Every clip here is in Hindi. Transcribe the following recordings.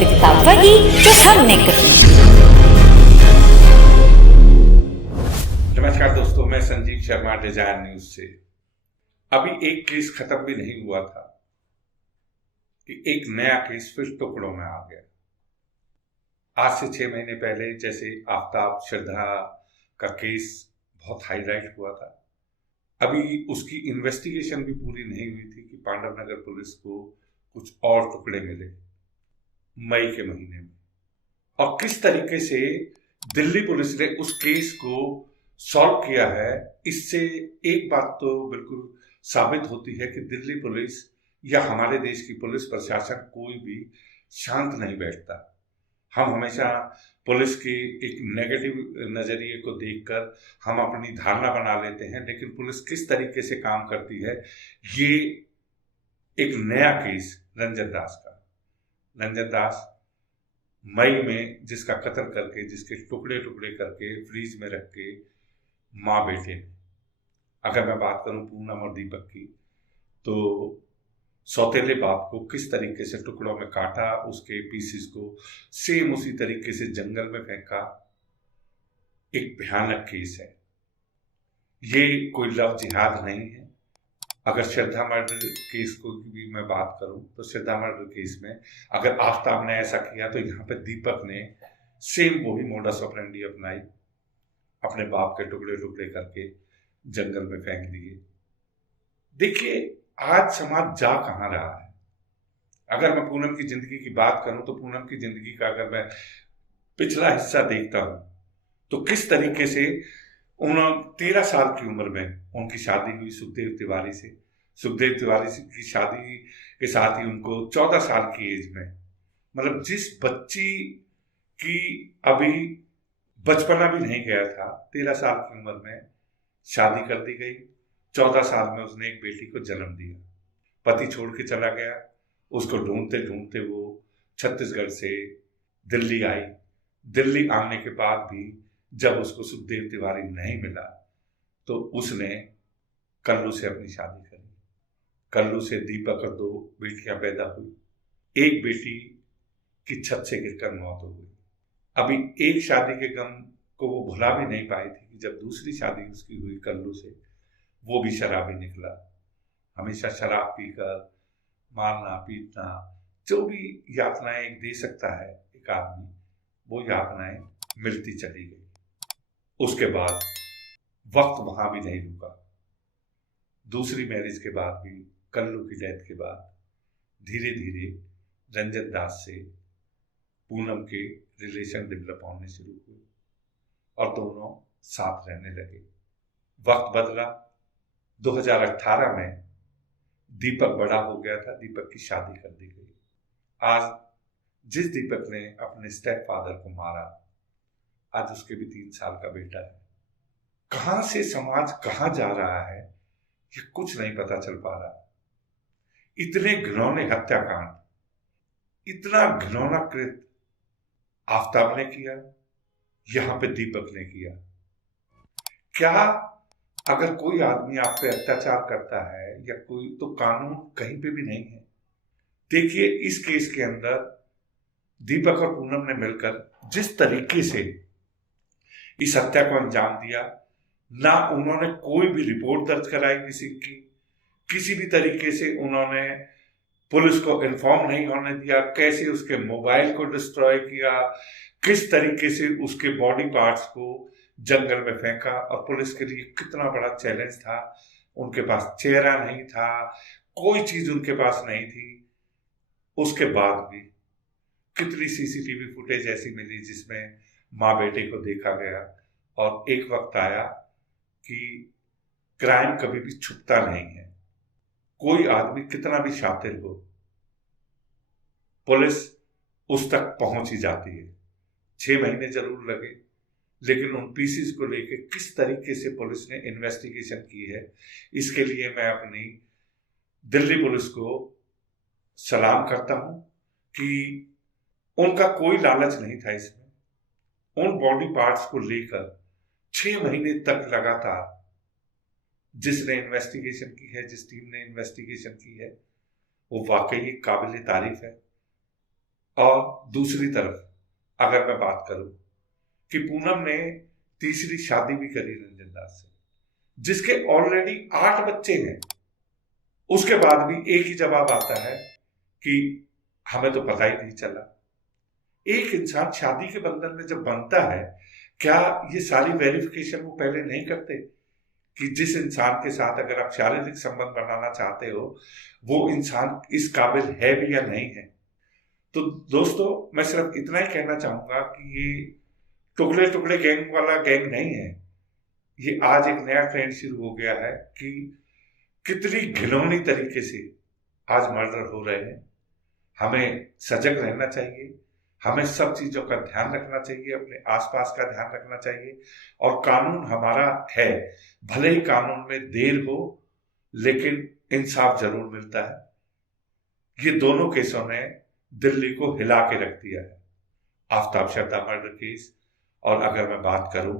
वास्तविकता वही जो हमने कही। नमस्कार दोस्तों, मैं संजीव शर्मा डिजायर न्यूज से। अभी एक केस खत्म भी नहीं हुआ था कि एक नया केस फिर टुकड़ों में आ गया। आज से 6 महीने पहले जैसे आफ्ताब श्रद्धा का केस बहुत हाईलाइट हुआ था, अभी उसकी इन्वेस्टिगेशन भी पूरी नहीं हुई थी कि पांडव नगर पुलिस को कुछ और टुकड़े मिले मई के महीने में। और किस तरीके से दिल्ली पुलिस ने उस केस को सॉल्व किया है, इससे एक बात तो बिल्कुल साबित होती है कि दिल्ली पुलिस या हमारे देश की पुलिस प्रशासन कोई भी शांत नहीं बैठता। हम हमेशा पुलिस के एक नेगेटिव नजरिए को देखकर हम अपनी धारणा बना लेते हैं, लेकिन पुलिस किस तरीके से काम करती है, ये एक नया केस रंजन दास का। रंजन दास मई में जिसका कत्ल करके, जिसके टुकड़े टुकड़े करके फ्रीज में रख के माँ बेटे ने, अगर मैं बात करूं पूनम और दीपक की, तो सौतेले बाप को किस तरीके से टुकड़ों में काटा, उसके पीसेस को सेम उसी तरीके से जंगल में फेंका, एक भयानक केस है। ये कोई लव जिहाद नहीं है। अगर श्रद्धा मर्डर केस को भी मैं बात करूं तो श्रद्धा मर्डर केस में अगर आफ्ताब ने ऐसा किया तो यहाँ पे दीपक ने सेम वही मोडस ऑपरेंडी अपनाई, अपने बाप के टुकड़े टुकड़े करके जंगल में फेंक दिए। देखिए आज समाज जा कहाँ रहा है। अगर मैं पूनम की जिंदगी की बात करूं तो पूनम की जिंदगी का अगर मैं पिछला हिस्सा देखता हूं तो किस तरीके से 13 साल की उम्र में उनकी शादी हुई सुखदेव तिवारी से। सुखदेव तिवारी की शादी के साथ ही उनको 14 साल की एज में, मतलब जिस बच्ची की अभी बचपना भी नहीं गया था, 13 साल की उम्र में शादी कर दी गई। 14 साल में उसने एक बेटी को जन्म दिया। पति छोड़ के चला गया। उसको ढूंढते ढूंढते वो छत्तीसगढ़ से दिल्ली आई। दिल्ली आने के बाद भी जब उसको सुखदेव तिवारी नहीं मिला तो उसने कल्लू से अपनी शादी करी। कल्लू से दीपक और 2 बेटियां पैदा हुई। एक बेटी की छत से गिरकर मौत हो गई। अभी एक शादी के गम को वो भुला भी नहीं पाई थी कि जब दूसरी शादी उसकी हुई कल्लू से, वो भी शराबी निकला। हमेशा शराब पीकर मारना पीटना, जो भी यातनाएं दे सकता है एक आदमी, वो यातनाएं मिलती चली गई। उसके बाद वक्त वहां भी नहीं रुका। दूसरी मैरिज के बाद भी, कल्लू की डेथ के बाद धीरे धीरे रंजन दास से पूनम के रिलेशन डेवलप होने शुरू हुए और दोनों साथ रहने लगे। वक्त बदला। 2018 में दीपक बड़ा हो गया था, दीपक की शादी कर दी गई। आज जिस दीपक ने अपने स्टेप फादर को मारा, आज उसके भी 3 साल का बेटा है। कहां से समाज कहां जा रहा है ये कुछ नहीं पता चल पा रहा। इतने घिनौने हत्याकांड, इतना घिनौना कृत्य आफ्ताब ने किया, यहां पे दीपक ने किया। क्या अगर कोई आदमी आप पे अत्याचार करता है या कोई, तो कानून कहीं पे भी नहीं है। देखिए इस केस के अंदर दीपक और पूनम ने मिलकर जिस तरीके से इस हत्या को अंजाम दिया, ना उन्होंने कोई भी रिपोर्ट दर्ज कराई किसी भी तरीके से उन्होंने पुलिस को इन्फॉर्म नहीं होने दिया, कैसे उसके मोबाइल को डिस्ट्रॉय किया, किस तरीके से उसके बॉडी पार्ट्स को जंगल में फेंका। और पुलिस के लिए कितना बड़ा चैलेंज था। उनके पास चेहरा नहीं था, कोई चीज उनके पास नहीं थी। उसके बाद भी कितनी सीसीटीवी फुटेज ऐसी मिली जिसमें माँ बेटे को देखा गया। और एक वक्त आया कि क्राइम कभी भी छुपता नहीं है। कोई आदमी कितना भी शातिर हो, पुलिस उस तक पहुंच ही जाती है। 6 महीने जरूर लगे, लेकिन उन पीसीस को लेके किस तरीके से पुलिस ने इन्वेस्टिगेशन की है, इसके लिए मैं अपनी दिल्ली पुलिस को सलाम करता हूं कि उनका कोई लालच नहीं था इसमें। उन बॉडी पार्ट्स को लेकर 6 महीने तक लगातार जिसने इन्वेस्टिगेशन की है, जिस टीम ने इन्वेस्टिगेशन की है, वो वाकई काबिल तारीफ है। और दूसरी तरफ अगर मैं बात करूं कि पूनम ने तीसरी शादी भी करी रंजन दास से, जिसके ऑलरेडी 8 बच्चे हैं, उसके बाद भी एक ही जवाब आता है कि हमें तो पता ही नहीं चला। एक इंसान शादी के बंधन में जब बनता है, क्या ये सारी वेरिफिकेशन वो पहले नहीं करते कि जिस इंसान के साथ अगर आप शारीरिक संबंध बनाना चाहते हो वो इंसान इस काबिल है भी या नहीं है? तो दोस्तों, मैं सिर्फ इतना ही कहना चाहूंगा कि ये टुकड़े टुकड़े गैंग वाला गैंग नहीं है। ये आज एक नया ट्रेंड शुरू हो गया है कि कितनी घिनौनी तरीके से आज मर्डर हो रहे हैं। हमें सजग रहना चाहिए, हमें सब चीजों का ध्यान रखना चाहिए, अपने आसपास का ध्यान रखना चाहिए। और कानून हमारा है, भले ही कानून में देर हो लेकिन इंसाफ जरूर मिलता है। ये दोनों केसों ने दिल्ली को हिला के रख दिया है, आफ्ताब श्रद्धा मर्डर केस और अगर मैं बात करूं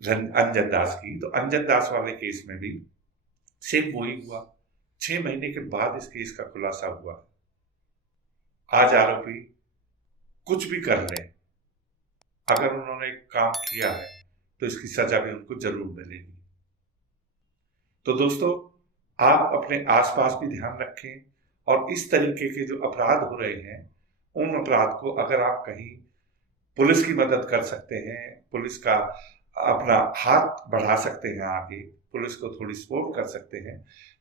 अंजन दास की, तो अंजन दास वाले केस में भी सेम वही हुआ। 6 महीने के बाद इस केस का खुलासा हुआ। आज आरोपी कुछ भी कर ले, अगर उन्होंने काम किया है तो इसकी सजा भी उनको जरूर मिलेगी। तो दोस्तों, आप अपने आसपास भी ध्यान रखें और इस तरीके के जो अपराध हो रहे हैं उन अपराध को अगर आप कहीं पुलिस की मदद कर सकते हैं, पुलिस का अपना हाथ बढ़ा सकते हैं, आगे पुलिस को थोड़ी सपोर्ट कर सकते हैं,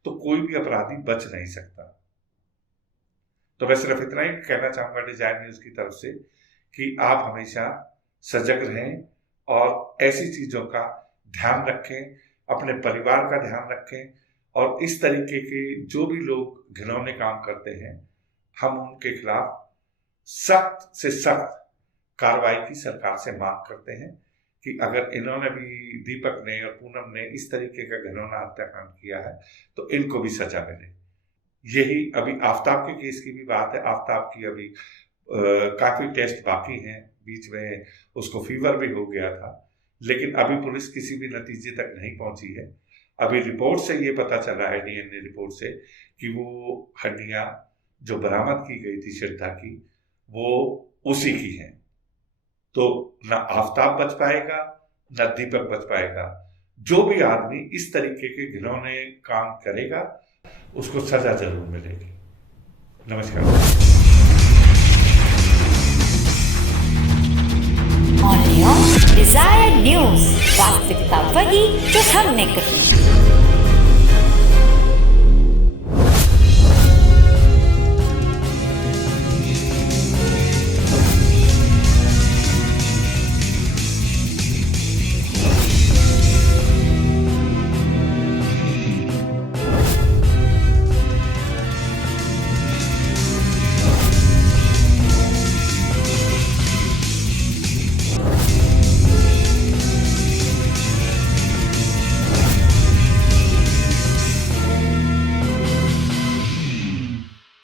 तो कोई भी अपराधी बच नहीं सकता। तो मैं सिर्फ इतना ही कहना चाहूंगा डिजाइन न्यूज की तरफ से कि आप हमेशा सजग रहें और ऐसी चीजों का ध्यान रखें, अपने परिवार का ध्यान रखें और इस तरीके के जो भी लोग घिनौने काम करते हैं हम उनके खिलाफ सख्त से सख्त कार्रवाई की सरकार से मांग करते हैं कि अगर इन्होंने भी, दीपक ने और पूनम ने इस तरीके का घिनौना हत्याकांड किया है तो इनको भी सजा मिले। यही अभी आफ्ताब के केस की भी बात है। आफ्ताब की अभी काफी टेस्ट बाकी हैं, बीच में उसको फीवर भी हो गया था, लेकिन अभी पुलिस किसी भी नतीजे तक नहीं पहुंची है। अभी रिपोर्ट से ये पता चला है, डीएनए रिपोर्ट से, कि वो हड्डियां जो बरामद की गई थी श्रद्धा की वो उसी की हैं। तो न आफ्ताब बच पाएगा न दीपक बच पाएगा। जो भी आदमी इस तरीके के घिनौने काम करेगा उसको सजा जरूर मिलेगी। नमस्कार। ऑन डिजायर न्यूज, वास्तविकता वही जो हमने कही।